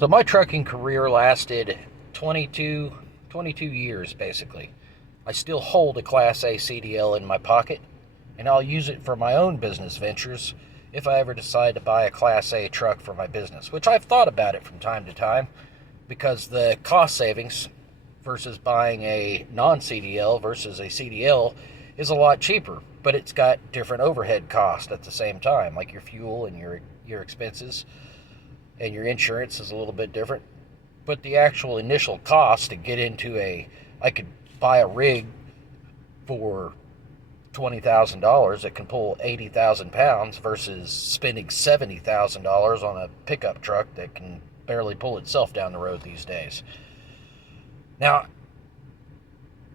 So my trucking career lasted 22 years, basically. I still hold a Class A CDL in my pocket, and I'll use it for my own business ventures if I ever decide to buy a Class A truck for my business, which I've thought about it from time to time because the cost savings versus buying a non-CDL versus a CDL is a lot cheaper, but it's got different overhead costs at the same time, like your fuel and your expenses and your insurance is a little bit different. But the actual initial cost to get into I could buy a rig for $20,000 that can pull 80,000 pounds versus spending $70,000 on a pickup truck that can barely pull itself down the road these days. Now,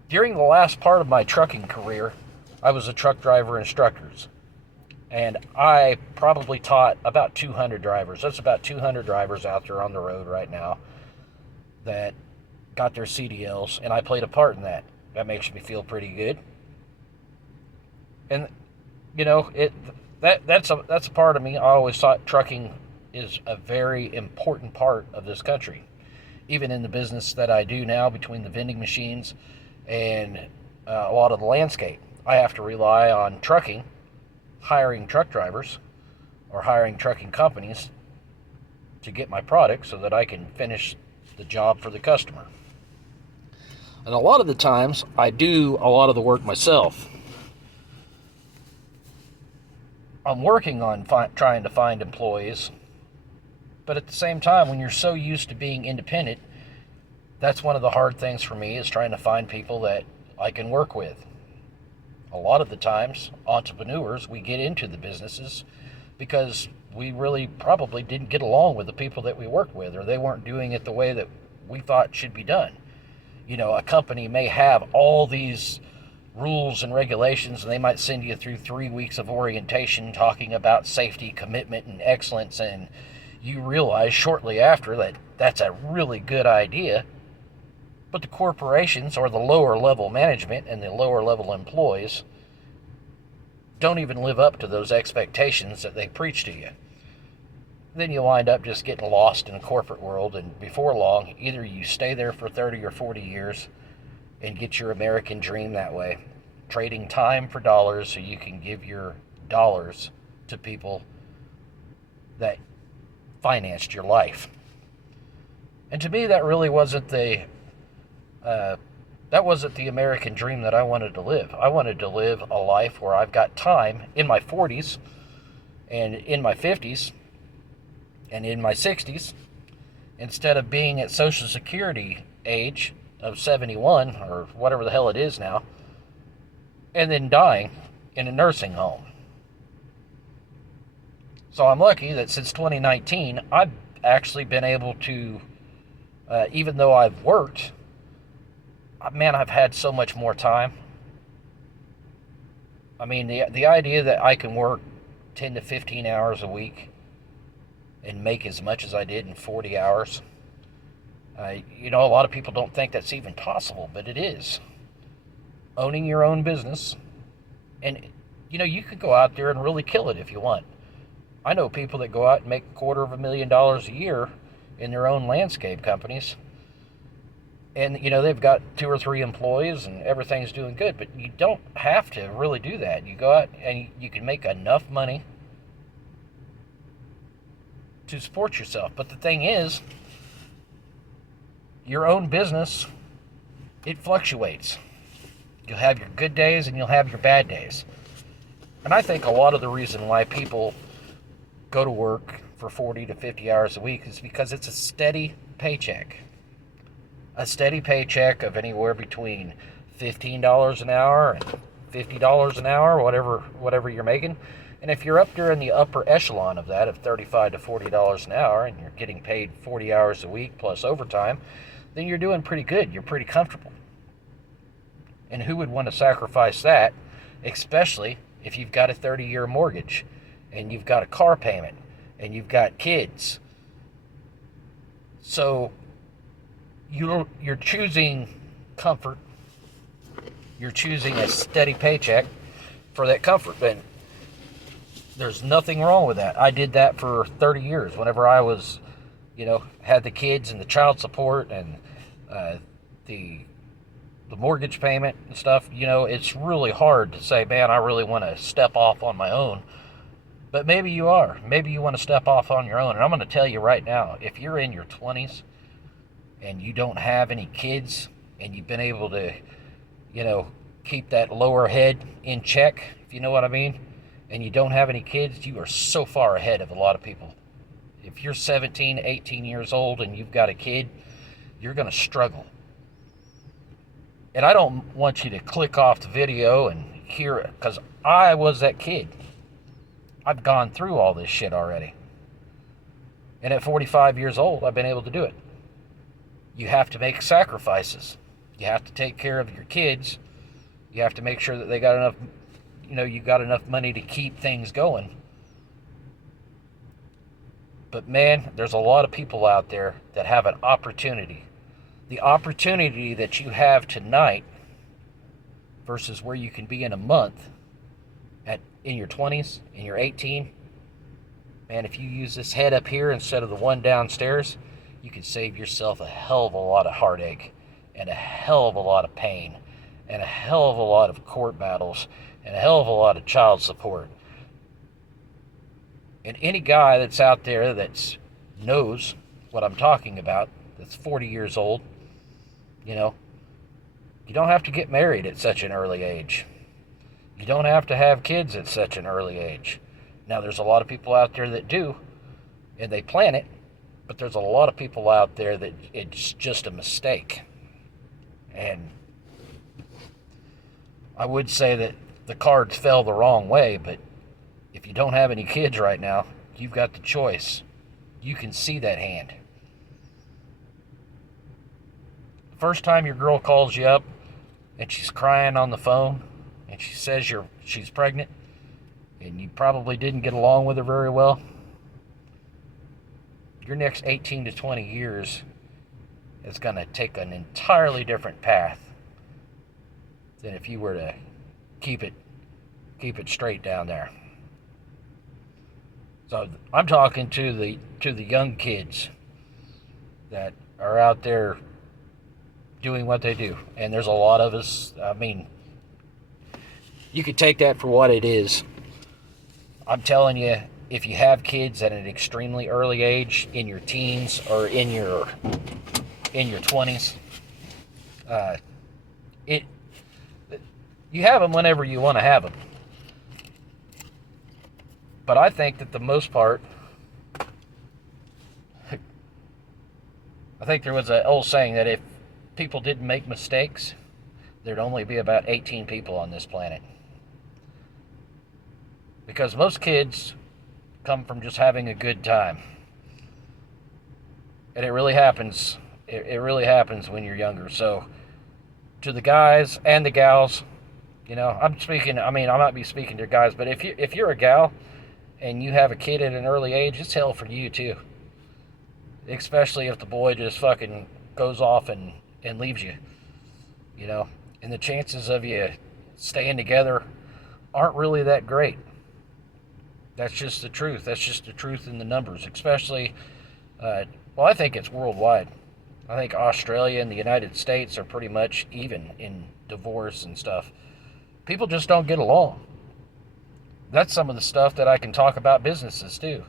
during the last part of my trucking career, I was a truck driver instructor. And I probably taught about 200 drivers. That's about 200 drivers out there on the road right now that got their CDLs, and I played a part in that. That makes me feel pretty good. And that's a part of me. I always thought trucking is a very important part of this country. Even in the business that I do now, between the vending machines and a lot of the landscape, I have to rely on trucking, hiring truck drivers or hiring trucking companies to get my product so that I can finish the job for the customer. And a lot of the times I do a lot of the work myself. I'm working on trying to find employees, but at the same time, when you're so used to being independent, that's one of the hard things for me is trying to find people that I can work with. A lot of the times, entrepreneurs, we get into the businesses because we really probably didn't get along with the people that we worked with, or they weren't doing it the way that we thought should be done. A company may have all these rules and regulations, and they might send you through 3 weeks of orientation talking about safety, commitment, and excellence, and you realize shortly after that that's a really good idea, but the corporations or the lower level management and the lower level employees don't even live up to those expectations that they preach to you. Then you wind up just getting lost in the corporate world, and before long, either you stay there for 30 or 40 years and get your American dream that way, trading time for dollars so you can give your dollars to people that financed your life. And to me, that really wasn't the American dream that I wanted to live. I wanted to live a life where I've got time in my 40s and in my 50s and in my 60s, instead of being at Social Security age of 71 or whatever the hell it is now, and then dying in a nursing home. So I'm lucky that since 2019, I've actually been able to, even though I've worked, man, I've had so much more time. I mean, the idea that I can work 10 to 15 hours a week and make as much as I did in 40 hours, a lot of people don't think that's even possible, but it is. Owning your own business, and, you could go out there and really kill it if you want. I know people that go out and make $250,000 a year in their own landscape companies, and they've got 2 or 3 employees and everything's doing good, but you don't have to really do that. You go out and you can make enough money to support yourself. But the thing is, your own business, it fluctuates. You'll have your good days and you'll have your bad days. And I think a lot of the reason why people go to work for 40 to 50 hours a week is because it's a steady paycheck. A steady paycheck of anywhere between $15 an hour and $50 an hour, whatever you're making. And if you're up there in the upper echelon of that, of $35 to $40 an hour, and you're getting paid 40 hours a week plus overtime, then you're doing pretty good. You're pretty comfortable. And who would want to sacrifice that, especially if you've got a 30-year mortgage, and you've got a car payment, and you've got kids? So you're choosing comfort. You're choosing a steady paycheck for that comfort. And there's nothing wrong with that. I did that for 30 years. Whenever I was had the kids and the child support and the mortgage payment and stuff, it's really hard to say, man, I really want to step off on my own. But maybe you are. Maybe you want to step off on your own. And I'm going to tell you right now, if you're in your 20s and you don't have any kids and you've been able to, keep that lower head in check, if you know what I mean, and you don't have any kids, you are so far ahead of a lot of people. If you're 17, 18 years old and you've got a kid, you're going to struggle. And I don't want you to click off the video and hear it, because I was that kid. I've gone through all this shit already. And at 45 years old, I've been able to do it. You have to make sacrifices. You have to take care of your kids. You have to make sure that they got enough, you got enough money to keep things going. But man, there's a lot of people out there that have an opportunity. The opportunity that you have tonight versus where you can be in a month in your 20s, in your 18, man, if you use this head up here instead of the one downstairs, you can save yourself a hell of a lot of heartache and a hell of a lot of pain and a hell of a lot of court battles and a hell of a lot of child support. And any guy that's out there that knows what I'm talking about, that's 40 years old, you don't have to get married at such an early age. You don't have to have kids at such an early age. Now, there's a lot of people out there that do, and they plan it, but there's a lot of people out there that it's just a mistake. And I would say that the cards fell the wrong way, but if you don't have any kids right now, you've got the choice. You can see that hand. The first time your girl calls you up and she's crying on the phone and she says she's pregnant and you probably didn't get along with her very well, your next 18 to 20 years is going to take an entirely different path than if you were to keep it straight down there. So I'm talking to the young kids that are out there doing what they do. And there's a lot of us, you could take that for what it is. I'm telling you, if you have kids at an extremely early age, in your teens or in your 20s, you have them whenever you want to have them. But I think that the most part, I think there was an old saying that if people didn't make mistakes, there'd only be about 18 people on this planet. Because most kids come from just having a good time. And it really happens. It really happens when you're younger. So to the guys and the gals, I might be speaking to guys, but if you're a gal and you have a kid at an early age, it's hell for you too. Especially if the boy just fucking goes off and leaves you. And the chances of you staying together aren't really that great. That's just the truth. That's just the truth in the numbers, especially, I think it's worldwide. I think Australia and the United States are pretty much even in divorce and stuff. People just don't get along. That's some of the stuff that I can talk about businesses too.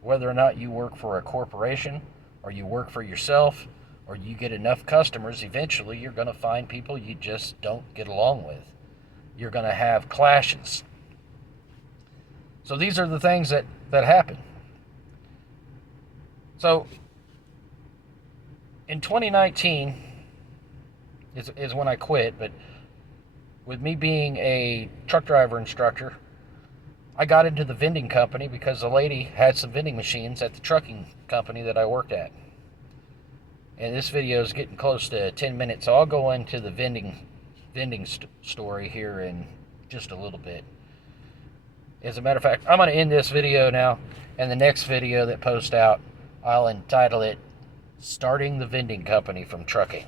Whether or not you work for a corporation or you work for yourself or you get enough customers, eventually you're going to find people you just don't get along with. You're going to have clashes. So these are the things that happen. So in 2019 is when I quit, but with me being a truck driver instructor, I got into the vending company because a lady had some vending machines at the trucking company that I worked at. And this video is getting close to 10 minutes, so I'll go into the vending story here in just a little bit. As a matter of fact, I'm going to end this video now, and the next video that posts out, I'll entitle it, Starting the Vending Company from Trucking.